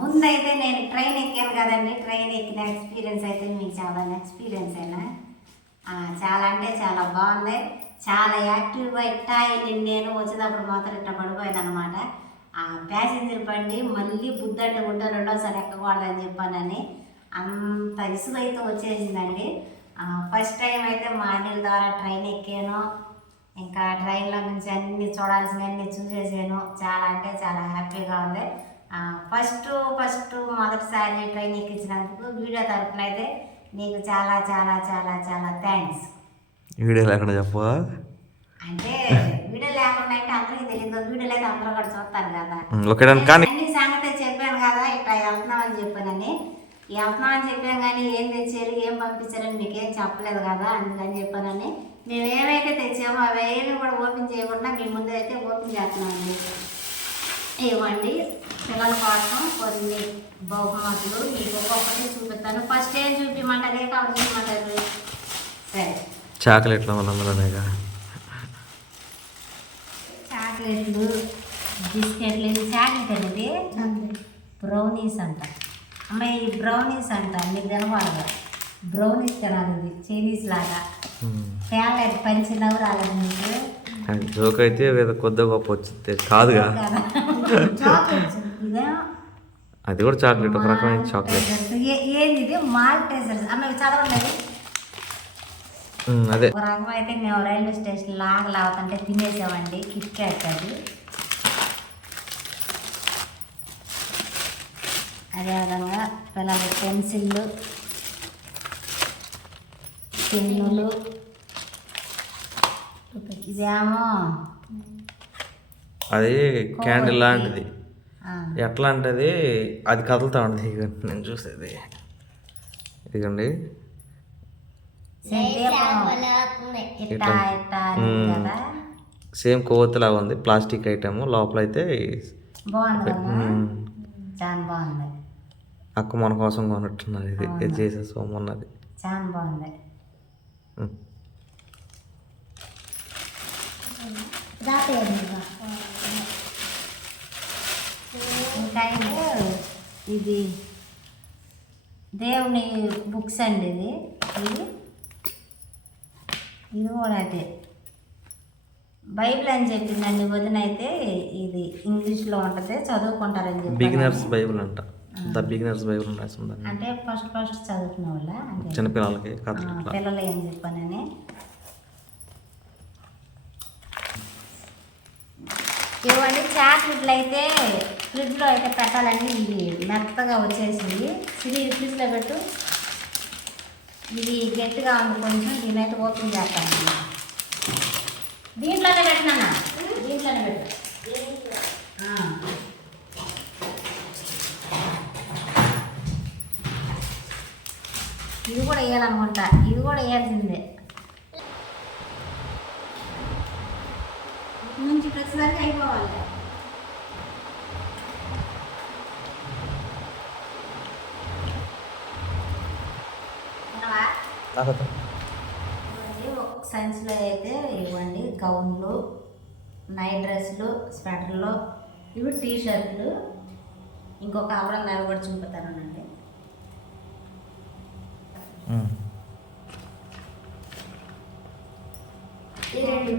ముందైతే నేను ట్రైన్ ఎక్కాను కదండి. ట్రైన్ ఎక్కిన ఎక్స్పీరియన్స్ అయితే మీకు చాలా ఎక్స్పీరియన్స్ అయినా. చాలా అంటే చాలా బాగుంది. చాలా యాక్టివ్గా ఇట్టా వెళ్ళింది నేను వచ్చినప్పుడు మాత్రం ఇట్లా పడిపోయాను అనమాట ఆ ప్యాసింజర్ బండి మళ్ళీ బుద్ధంటే ఉంటే రెండోసారి ఎక్కకూడదని చెప్పానని అంత ఇసుక అయితే వచ్చేసిందండి. ఫస్ట్ టైం అయితే మా అనిల్ ద్వారా ట్రైన్ ఎక్కాను. ఇంకా ట్రైన్లో నుంచి అన్ని చూడాల్సినవన్నీ చూసేసాను. చాలా అంటే చాలా హ్యాపీగా ఉంది. ఫస్ట్ ఫస్ట్ మొదటిసారి ట్రైన్ ఎక్కించినందుకు వీడియో తరఫున అయితే నీకు చాలా చాలా చాలా చాలా థ్యాంక్స్ వీడియో లేకుండా చెప్పవా? అంటే వీడియో లేకుండా అంటే అందరికీ తెలియదు. వీడియోలో అయితే అందరూ కూడా చూస్తారు కదా. ఓకే కానీ అన్ని సంగతి చెప్పాను కదా ఇట్లా వెళ్తున్నామని చెప్పానని. వెళ్తున్నామని చెప్పాను కానీ ఏం తెచ్చారు ఏం పంపించారని మీకేం చెప్పలేదు కదా అందుకని చెప్పానని. మేము ఏమైతే తెచ్చామో అవి ఏమి కూడా ఓపెన్ చేయకుండా మీ ముందు అయితే ఓపెన్ చేస్తున్నామండి. ఇవ్వండి పిల్లల కోసం కొన్ని బహుమతులు. మీకు ఒక్కొక్కటి చూపిస్తాను. ఫస్ట్ ఏం చూపించమంటారు ఏ కవర్ చూపించమంటారు సరే. చాక్లెట్లు మన అందులోనేగా చాక్లెట్లు బిస్కెట్లు ఇది చాక్లెట్ అనేది బ్రౌనీస్ అంట. అమ్మ ఈ బ్రౌనీస్ అంట. మీరు తినకూడదు బ్రౌనీస్ తినాలి ఇది. చైనీస్ లాగా. తేలేదు పంచి నవ్వు రాలేదు మీకు జోక్ అయితే ఏదో కొద్దిగా గొప్ప వచ్చింది. కాదుగా? అది కూడా చాక్లెట్ ఒక రకమైన చాక్లెట్ ఏంది ఇది ఇవి చదవండి ఉమ్, అదే. ఒక రకం అయితే మేము రైల్వే స్టేషన్ లాగా లాగుతుంటే తినేసామండి. కిట్ క్యాట్ అది. అదేవిధంగా పిల్లల పెన్సిళ్ళు పెన్నులు. ఇదేమో అది క్యాండిల్ లాంటిది. ఎట్లా అంటే అది అది కదులుతా ఉంటుంది ఇక నేను చూసేది. ఇదిగోండి. సేమ్ కొవ్వొత్తిలాగా ఉంది ప్లాస్టిక్ ఐటమ్ లోపల అయితే అక్క మన కోసం కొన్నట్టున్నది ఇది. చేసే సోమన్నది చాలా బాగుంది. అయితే ఇది దేవుని బుక్స్ అండి ఇది. ఇది. ఇది కూడా అదే. బైబిల్ అని చెప్పిందండి వదిన అయితే ఇది ఇంగ్లీష్లో ఉంటుంది చదువుకుంటారని చెప్పి బిగినర్స్ బైబుల్ అంట. ద బిగినర్స్ బైబుల్ అంటే ఫస్ట్ ఫస్ట్ చదువుకున్న వాళ్ళ చిన్నపిల్లలకి పిల్లలు ఏం చెప్పానని. ఇవ్వండి చాక్లెట్లు అయితే ఫ్రిడ్జ్లో అయితే పెట్టాలని ఇది మెత్తగా వచ్చేసింది. ఇది ఫ్రిడ్జ్లో పెట్టు. ఇది గట్టిగా ఉంది. కొంచెం దీని అయితే ఓపెన్ చేస్తాను. దీంట్లోనే పెట్టినా దీంట్లోనే పెట్టు. ఇది కూడా వేయాలనుకుంటా. ఇది కూడా వేయాల్సిందే. ఇటు నుంచి ప్రతిదానికి అయిపోవాలి. ఇవ్వండి ఒక సైన్స్లో అయితే ఇవ్వండి. గౌన్లు నైట్ డ్రెస్సులు స్వెటర్లు ఇవి టీ షర్ట్లు ఇంకొక ఆవరణ అవి కూడా చూపుతానండి ఉమ్. ఈ రెండు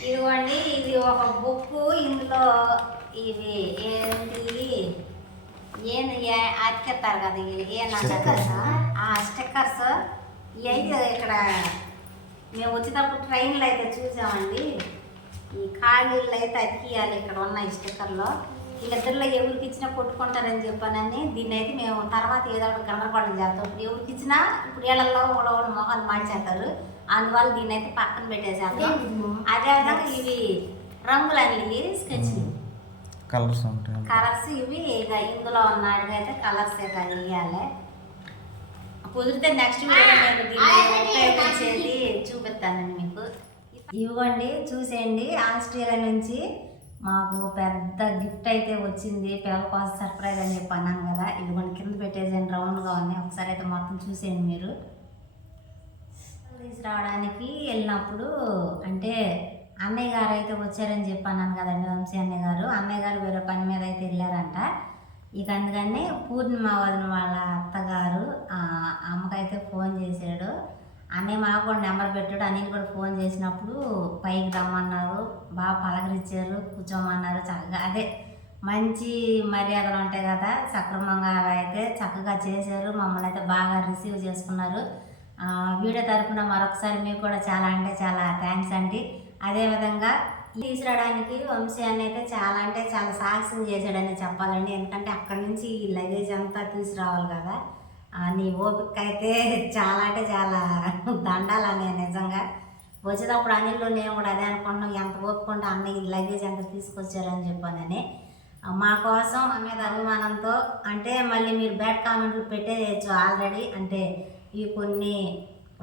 ఇదిగోండి ఇది ఒక బుక్ ఇందులో ఇవి ఏంటి ఏంది ఏ- అతికెత్తారు కదా ఆ స్టిక్కర్స్ ఇవి అయితే ఇక్కడ మేము వచ్చేటప్పుడు ట్రైన్లో అయితే చూసామండి ఈ ఖాళీలు అయితే అతికియాలి ఇక్కడ ఉన్నాయి స్టిక్కర్లో వీళ్ళిద్దరిలో ఎవరికి ఇచ్చినా కొట్టుకుంటారని చెప్పానని దీన్ని అయితే మేము తర్వాత ఏదో ఒకటి గందరగోళం చేస్తాం ఇప్పుడు ఎవరికి ఇచ్చినా ఇప్పుడు ఒకళ్ళు ఒకళ్ళు మొహాలు మార్చేస్తారు అందువల్ల దీన్ని అయితే పక్కన పెట్టేసేస్తాం అదేవిధంగా ఇవి రంగులన్నీ స్కెచ్లు కలర్స్ ఉంటాయి కలర్స్ ఇవి ఇక ఇందులో ఉన్నాడుగా అయితే కలర్స్ ఇక వేయాలి కుదిరితే నెక్స్ట్ వీడియో నేను దీన్ని ఉపయోగించేది చూపిస్తానండి మీకు. ఇవ్వండి చూసేయండి. ఆస్ట్రేలియా నుంచి మాకు పెద్ద గిఫ్ట్ అయితే వచ్చింది. పిల్లల కోసం సర్ప్రైజ్ అని చెప్పి అన్నాను కదా. ఇదిగోండి కింద పెట్టేసాను రౌండ్గా ఉన్నాయి. ఒకసారి అయితే మొత్తం చూసేయండి మీరు. తీసుకురావడానికి వెళ్ళినప్పుడు అంటే అన్నయ్య గారు అయితే వచ్చారని చెప్పాను కదండి వంశీ అన్నయ్య గారు అన్నయ్య గారు వేరే పని మీద అయితే వెళ్ళారంట. ఇక అందుకని పూర్ణిమ వదిన వాళ్ళ అత్తగారు అమ్మకైతే ఫోన్ చేశాడు. అన్నయ్య మాకు కూడా నెంబర్ పెట్టాడు. అనిల్ కూడా ఫోన్ చేసినప్పుడు పైకి రమ్మన్నారు. బాగా పలకరించారు. కూర్చోమన్నారు చక్కగా. అదే మంచి మర్యాదలు ఉంటాయి కదా. సక్రమంగా అయితే చక్కగా చేశారు. మమ్మల్ని అయితే బాగా రిసీవ్ చేసుకున్నారు. వీడియో తరఫున మరొకసారి మీకు కూడా చాలా అంటే చాలా థ్యాంక్స్ అండి. అదేవిధంగా తీసుకురావడానికి వంశీ అయితే చాలా అంటే చాలా సాహసం చేశాడని చెప్పాలండి. ఎందుకంటే అక్కడి నుంచి ఈ లగేజ్ అంతా తీసుకురావాలి కదా. నీ ఓపిక అయితే చాలా అంటే చాలా దండాలని నిజంగా. వచ్చేటప్పుడు అనిల్లో నేను కూడా అదే అనుకున్నాం ఎంత ఓపుకుంటే అన్న ఈ లగేజ్ ఎంత తీసుకొచ్చారని చెప్పానని. మా కోసం మా మీద అభిమానంతో అంటే మళ్ళీ మీరు బ్యాడ్ కామెంట్లు పెట్టేయచ్చు ఆల్రెడీ అంటే ఈ కొన్ని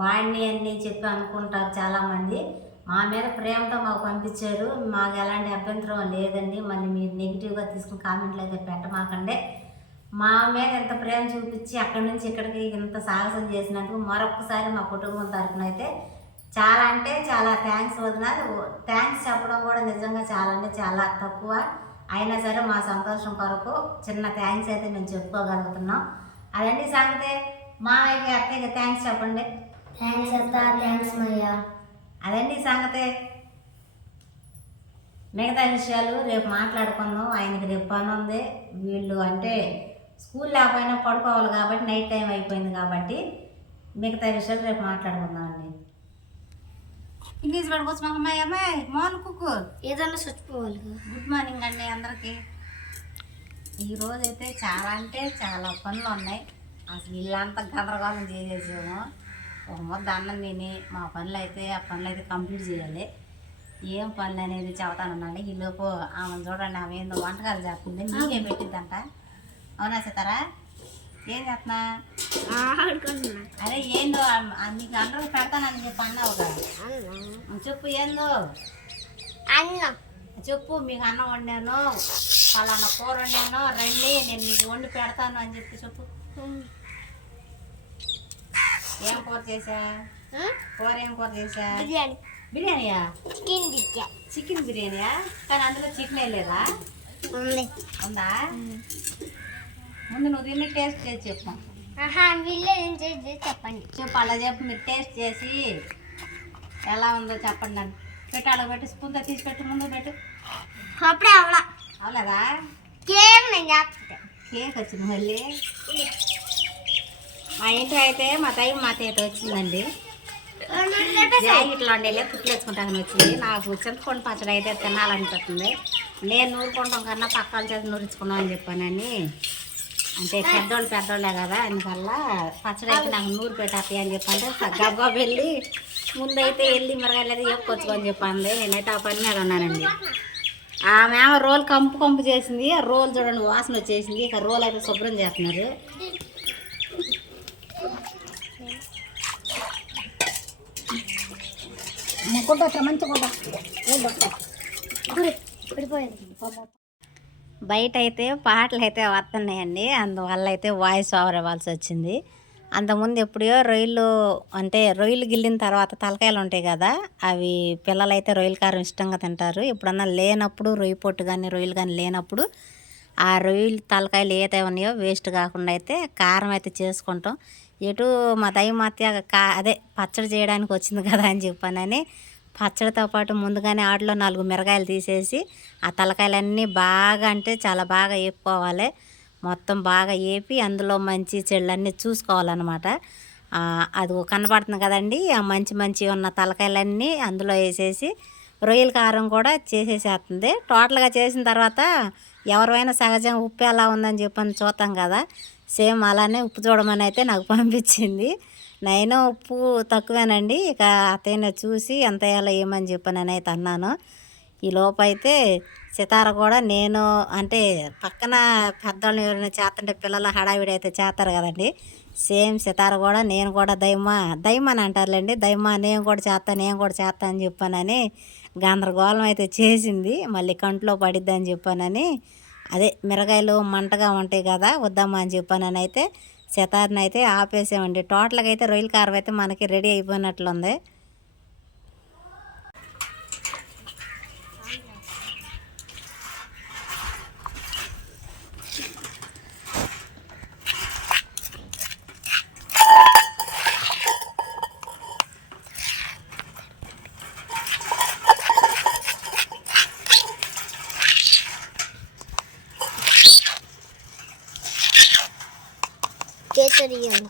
వాడిని అన్ని చెప్పి అనుకుంటారు చాలామంది. మా మీద ప్రేమతో మాకు పంపించారు. మాకు ఎలాంటి అభ్యంతరం లేదండి. మళ్ళీ మీరు నెగిటివ్గా తీసుకుని కామెంట్లు అయితే పెట్టమాకండి. మా మీద ఎంత ప్రేమ చూపించి అక్కడి నుంచి ఇక్కడికి ఇంత సాహసం చేసినందుకు మరొకసారి మా కుటుంబం తరఫున అయితే చాలా అంటే చాలా థ్యాంక్స్ వదిన థ్యాంక్స్ చెప్పడం కూడా నిజంగా చాలా అంటే చాలా తక్కువ. అయినా సరే మా సంతోషం కొరకు చిన్న థ్యాంక్స్ అయితే మేము చెప్పుకోగలుగుతున్నాం. అదండి సంగతే. మామయ్యకి అత్తయ్యకి థ్యాంక్స్ చెప్పండి. థ్యాంక్స్ అత్త థ్యాంక్స్ మయ్యా. అదండి సంగతే. మిగతా విషయాలు రేపు మాట్లాడుకుందాం. ఆయనకి రేపు పని ఉంది. వీళ్ళు అంటే స్కూల్ లేకపోయినా పడుకోవాలి కాబట్టి నైట్ టైం అయిపోయింది కాబట్టి మిగతా విషయాలు రేపు మాట్లాడుకుందాం అండి. ఇంగ్లీష్ పడుకోవచ్చు మాకు అమ్మాయి అమ్మాయి మోహన్ కుక్కు. ఏదన్నా చచ్చిపోవాలి గుడ్ మార్నింగ్ అండి అందరికీ. ఈరోజు అయితే చాలా అంటే చాలా పనులు ఉన్నాయి. అసలు ఇల్లంతా గందరగోళం చేసేసాము. ఒక ముద్ద అన్నం తిని మా పనులు అయితే ఆ పనులు అయితే కంప్లీట్ చేయాలి. ఏం పనులు అనేది చెబుతానన్నాడు ఈలోపు ఆమె చూడండి ఆమె ఏందో వంటకాలు చేస్తుంది. నీకే పెట్టిద్దంట. అవునా సీతారా? ఏం చేస్తున్నా? అదే ఏందో నీకు అందరూ పెడతానని చెప్పి అన్నావు చెప్పు ఏందో? అన్నం. చెప్పు మీకు అన్నం వండాను పలానా కూర వండాను రండి నేను మీకు వండి పెడతాను అని చెప్పి చెప్పు. ఏం కూర చేసా కూర ఏం కూర చేసా బిర్యానీ. బిర్యానీయా? చికెన్ బిర్యానీ చికెన్ బిర్యానీయా? కానీ అందులో చికెన్ లేదా? ఉంది. ఉందా? ముందు నువ్వు తిని టేస్ట్ చేసి చెప్పు. చెప్పండి. చెప్పు అలా చెప్పు మీరు టేస్ట్ చేసి ఎలా ఉందో చెప్పండి నన్ను. పెట్టు అలా పెట్టి స్పూన్తో తీసి పెట్టు ముందు పెట్టు. అప్పుడే అవలా. అవలేదా? కేక్ నేను కేక్ వచ్చింది మళ్ళీ. మా ఇంట్లో అయితే మా తై మా తేట వచ్చిందండి. ఇట్లా వండేలే పుట్లు వేసుకుంటాను వచ్చింది. నాకు చింతపండు పచ్చడి అయితే తినాలనిపిస్తుంది. నేను నూరుకుంటాం కన్నా పక్క వాళ్ళ చేత నూరించుకున్నాం అని చెప్పానని. అంటే పెద్దోళ్ళు పెద్దోళ్ళే కదా అందువల్ల పచ్చడి అయితే నాకు నూరు పెట్టాపి అని చెప్పంటే గబ్బా వెళ్ళి ముందైతే వెళ్ళి మిరగాయలు అయితే చెప్పుకొచ్చుకొని చెప్పండి నేనైతే ఆ పని మీద ఉన్నానండి. ఆమె రోల్ కంపు కంపు చేసింది. ఆ రోల్ చూడండి వాసన వచ్చేసింది. ఇక రోల్ అయితే శుభ్రం చేస్తున్నారు. మంచి బయట అయితే పాటలు అయితే వస్తున్నాయండి అందువల్ల అయితే వాయిస్ ఓవర్ ఇవ్వాల్సి వచ్చింది. అంతకుముందు ఎప్పుడో రొయ్యలు అంటే రొయ్యలు గిల్లిన తర్వాత తలకాయలు ఉంటాయి కదా అవి పిల్లలు అయితే రొయ్యల కారం ఇష్టంగా తింటారు. ఎప్పుడన్నా లేనప్పుడు రొయ్యి పొట్టు కానీ రొయ్యలు కానీ లేనప్పుడు ఆ రొయ్యలు తలకాయలు ఏదైతే ఉన్నాయో వేస్ట్ కాకుండా అయితే కారం అయితే చేసుకుంటాం. ఎటు మా దైమాత్య కా అదే పచ్చడి చేయడానికి వచ్చింది కదా అని చెప్పానని పచ్చడితో పాటు ముందుగానే ఆటలో నాలుగు మిరగాయలు తీసేసి ఆ తలకాయలన్నీ బాగా అంటే చాలా బాగా వేపుకోవాలి మొత్తం బాగా వేపి అందులో మంచి చెళ్ళన్నీ చూసుకోవాలన్నమాట. అది కనబడుతుంది కదండి ఆ మంచి మంచి ఉన్న తలకాయలన్నీ అందులో వేసేసి రొయ్యల కారం కూడా చేసేసేస్తుంది. టోటల్గా చేసిన తర్వాత ఎవరైనా సహజంగా ఉప్పు ఎలా ఉందని చెప్పని చూస్తాం కదా. సేమ్ అలానే ఉప్పు చూడమని అయితే నాకు పంపించింది. నేను ఉప్పు తక్కువేనండి. ఇక అతయ్య చూసి ఎంత వేయాలో ఏమని చెప్పి అయితే అన్నాను. ఈ లోపైతే సితార కూడా నేను అంటే పక్కన పెద్దవాళ్ళని ఎవరైనా చేస్తుంటే పిల్లల హడావిడి అయితే చేస్తారు కదండి. సేమ్ సితార కూడా నేను కూడా దైమా దైమ అని అంటారులేండి. దైమా నేను కూడా చేస్తాను నేను కూడా చేస్తాను అని చెప్పానని గందరగోళం అయితే చేసింది. మళ్ళీ కంట్లో పడిద్దని చెప్పానని. అదే మిరగాయలు మంటగా ఉంటాయి కదా వద్దామా అని చెప్పానని అయితే సితార్ని అయితే ఆపేసామండి టోటల్గా అయితే రొయ్యల కారం అయితే మనకి రెడీ అయిపోయినట్లుంది కేసరియాలు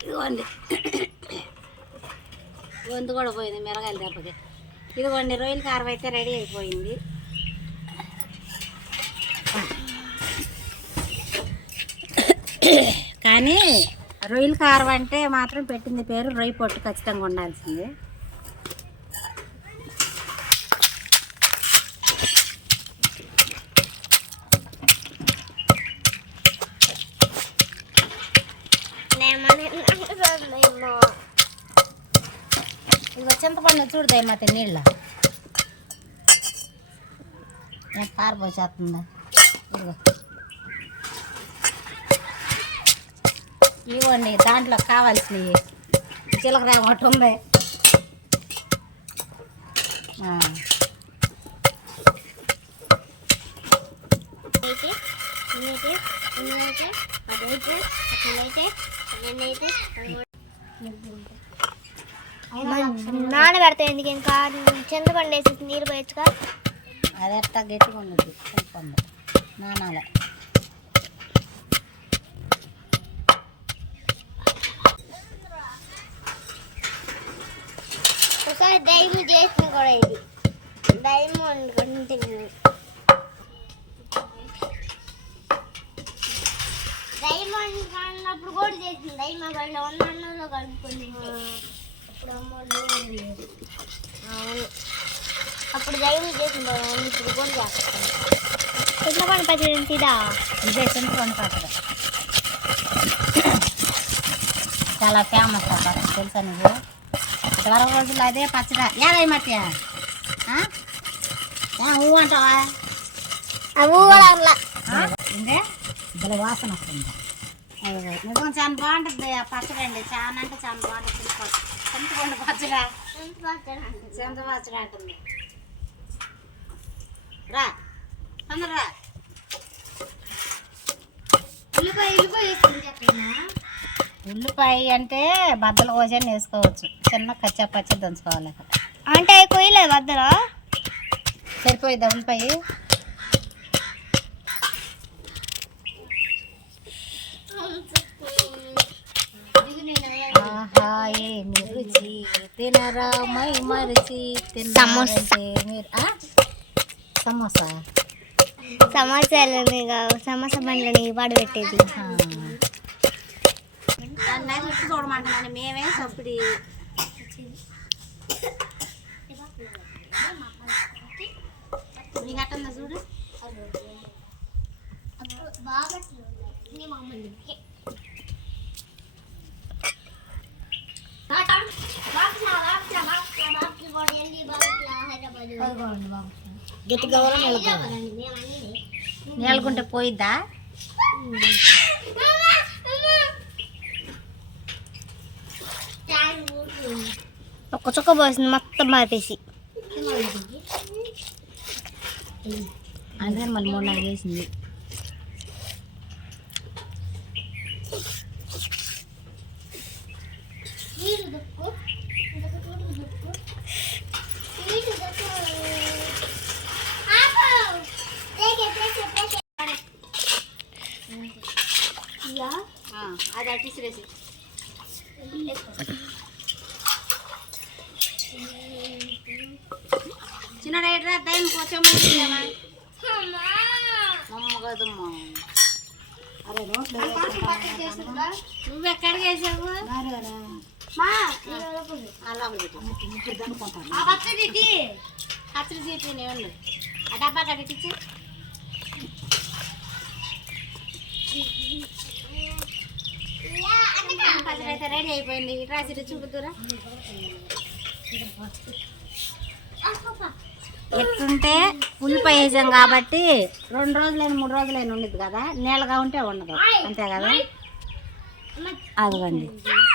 ఇదిగోండి గొంతు కూడా పోయింది మిరగాయలు దెబ్బకి. ఇదిగోండి రొయ్యల కారం అయితే రెడీ అయిపోయింది. కానీ రొయ్యల కారం అంటే మాత్రం పెట్టింది పేరు రొయ్య పొట్టు ఖచ్చితంగా ఉండాల్సింది. ఇదిగో చింతపండు చూడు దయమత నీళ్ళ. నేను పారబోసేస్తుందా? ఇదిగో. ఇవ్వండి దాంట్లో కావాల్సినవి. జీలకర్ర ఒకటి ఉంది. ఆ, అయితే ఇన్నైతే ఇన్నైతే అదైతే అట్లయితే అదైతే నానబెడతా ఎందుకు? ఇంకా చింతపండు వేసి నీళ్ళు పోయచ్చుగా? అది ఎట్టా గట్టిగా చింతపండు నానాలే. ఒకసారి దైవం చేసిన కూడా ఇది. దైవం అనుకుంటే దైవం అన్నప్పుడు కూడా చేసింది. దైవం వాళ్ళు ఉన్న అన్నంలో కలుపుకుంది అప్పుడు దైవం వాళ్ళు ఇప్పుడు కూడా చేస్తాను చింతపండు పచ్చడి ఇదా ఇదే? చింతపండు పచ్చడి చాలా ఫేమస్ ఆ పచ్చడి తెలుసా నువ్వు ఇదివరకు రోజుల్లో అదే పచ్చడి. ఏదై మత్య ఊ అంటావా? ఇందే ఇదిలో వాసన వస్తుంది. నిజం చాలా బాగుంటుంది ఆ పచ్చడి అండి చాలా అంటే చాలా బాగుంటుంది. చింతపండు చింతపండు పచ్చడి చింత పచ్చడి అంటుంది రా. తొందర రా. ఉల్లిపాయ అంటే బద్దలు కోసని వేసుకోవచ్చు. చిన్న కచ్చా పచ్చ దంచుకోవాలి అక్కడ. అంటే అవి కొయ్యలేదు వద్దరా సరిపోయిద్దా ఉల్లిపాయ? ఆహా ఏమి రుచి తినరా మై మరిచి సమోసా. సమోసా సమోసాలని సమోసా బండ్లని పాడు పెట్టేది. చూడమంటున్నాను మేమే సప్పుడు నీకు అట్టుందా చూడు గట్టిగా నేలకుంటే పోయిద్దా? ఒక్క చుక్క పోసింది మొత్తం మాపేసి. అందుకని మళ్ళీ మూడు నాలుగు వేసింది అది అట్టిసిరేసి చిన్న రైట్ రా దయ్యం నువ్వు ఎక్కడికి వేసావు అలా పచ్చడి నేను ఆ డబ్బా కట్టించి పచ్చడి అయితే రెడీ అయిపోయింది రాసి చూపుతురా ఎట్టుంటే ఉల్లిపాయ వేసాం కాబట్టి రెండు రోజులైన మూడు రోజులైన ఉండదు కదా. నీళ్ళగా ఉంటే ఉండదు. అంతే కదా? అదిగోండి.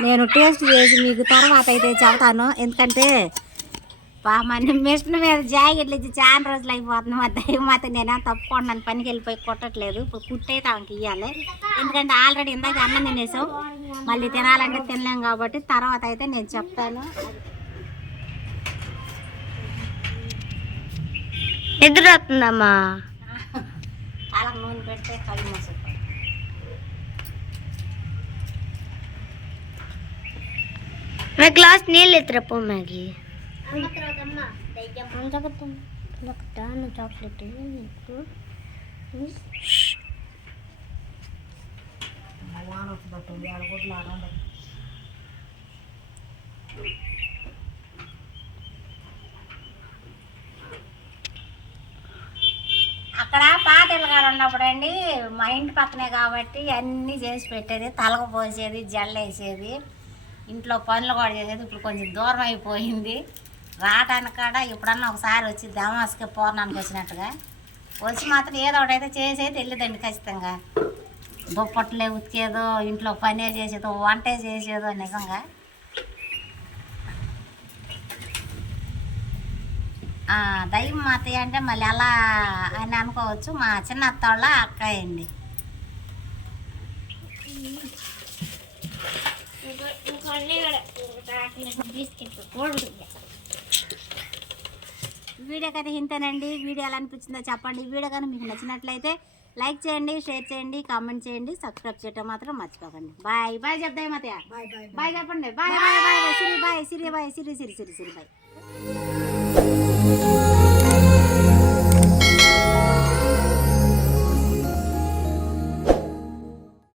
నేను టేస్ట్ చేసి మీకు తర్వాత అయితే చెబుతాను. ఎందుకంటే మన మిషన్ మీద జాకెట్లు ఇచ్చి చాలా రోజులు అయిపోతుంది. మా దయ్యం నేను తప్పకుండా పనికి వెళ్ళిపోయి కొట్టట్లేదు. ఇప్పుడు కుట్టయితే ఆమెకి ఇవ్వాలి ఎందుకంటే ఆల్రెడీ ఇందాక అన్నం తినేసాం. మళ్ళీ తినాలంటే తినలేం కాబట్టి తర్వాత అయితే నేను చెప్తాను. నిద్ర వస్తుందమ్మా తలకు నూనె పెడితే కళ్ళు మూసుకుపోయి నా గ్లాస్ నీళ్ళు ఎత్తురపో మ్యాగీ చాక్లెట్ వాన వచ్చినట్టుంది ఆడగొడ్లు ఆడ అక్కడ పాత గారు ఉన్నప్పుడు అండి మా ఇంటి పక్కనే కాబట్టి అన్నీ చేసి పెట్టేది తలకు పోసేది జల్లేసేది ఇంట్లో పనులు కూడా చేసేది. ఇప్పుడు కొంచెం దూరం అయిపోయింది. రావడానికి కూడా ఇప్పుడన్నా ఒకసారి వచ్చి దమాస్కి పూర్ణానికి వచ్చినట్టుగా. వచ్చి మాత్రం ఏదో ఒకటైతే చేసేది వెళ్ళిదండి ఖచ్చితంగా. దుప్పట్లే ఉతికేదో ఇంట్లో పనే చేసేదో వంటే చేసేదో నిజంగా. దయ్యం మాతయ్య అంటే మళ్ళీ ఎలా అని అనుకోవచ్చు. మా చిన్న అత్త వాళ్ళ అక్కయ్య అండి వీడియో కనుక ఇంతేనండి. వీడియో ఎలా అనిపించిందో చెప్పండి. వీడియో కానీ మీకు నచ్చినట్లయితే లైక్ చేయండి షేర్ చేయండి కామెంట్ చేయండి సబ్స్క్రైబ్ చేయడం మాత్రం మర్చిపోకండి. బాయ్. బాయ్ చెప్తాయి మతయ్య. బాయ్ చెప్పండి. Bye bye bye. Siri bye Siri bye. Siri Siri Siri Siri bye.